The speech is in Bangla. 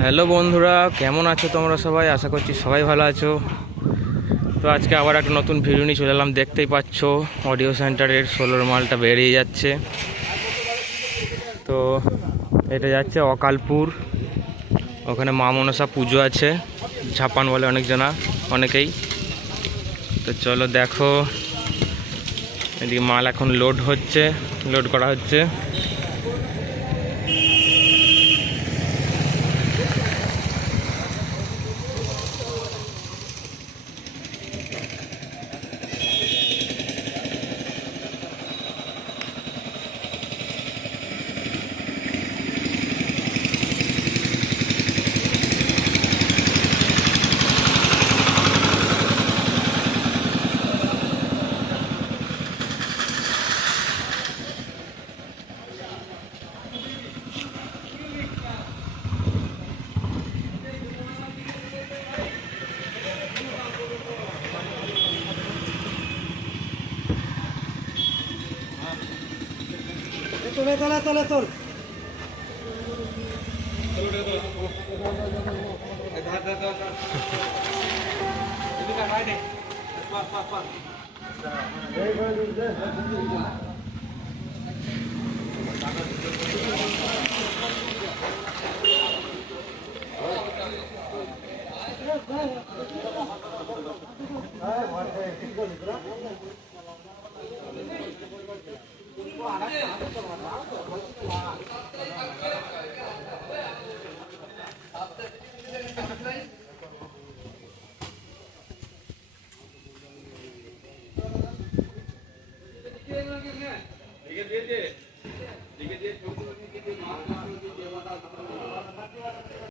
হ্যালো বন্ধুরা, কেমন আছো তোমরা সবাই? আশা করছি সবাই ভালো আছো। তো আজকে আবার একটা নতুন ভিডিও নিয়ে চলে এলাম। দেখতেই পাচ্ছ অডিও সেন্টারের সোলোর মালটা বেরিয়ে যাচ্ছে। তো এটা যাচ্ছে অকালপুর। ওখানে মা মনসা পুজো আছে, ঝাপান বলে অনেকজনা অনেকেই। তো চলো দেখো, এদিকে মাল এখন লোড হচ্ছে লোড করা হচ্ছে। চলে চলে চলে চল Thank you. ठीक है दे दे ठीक है दे छोड़ दो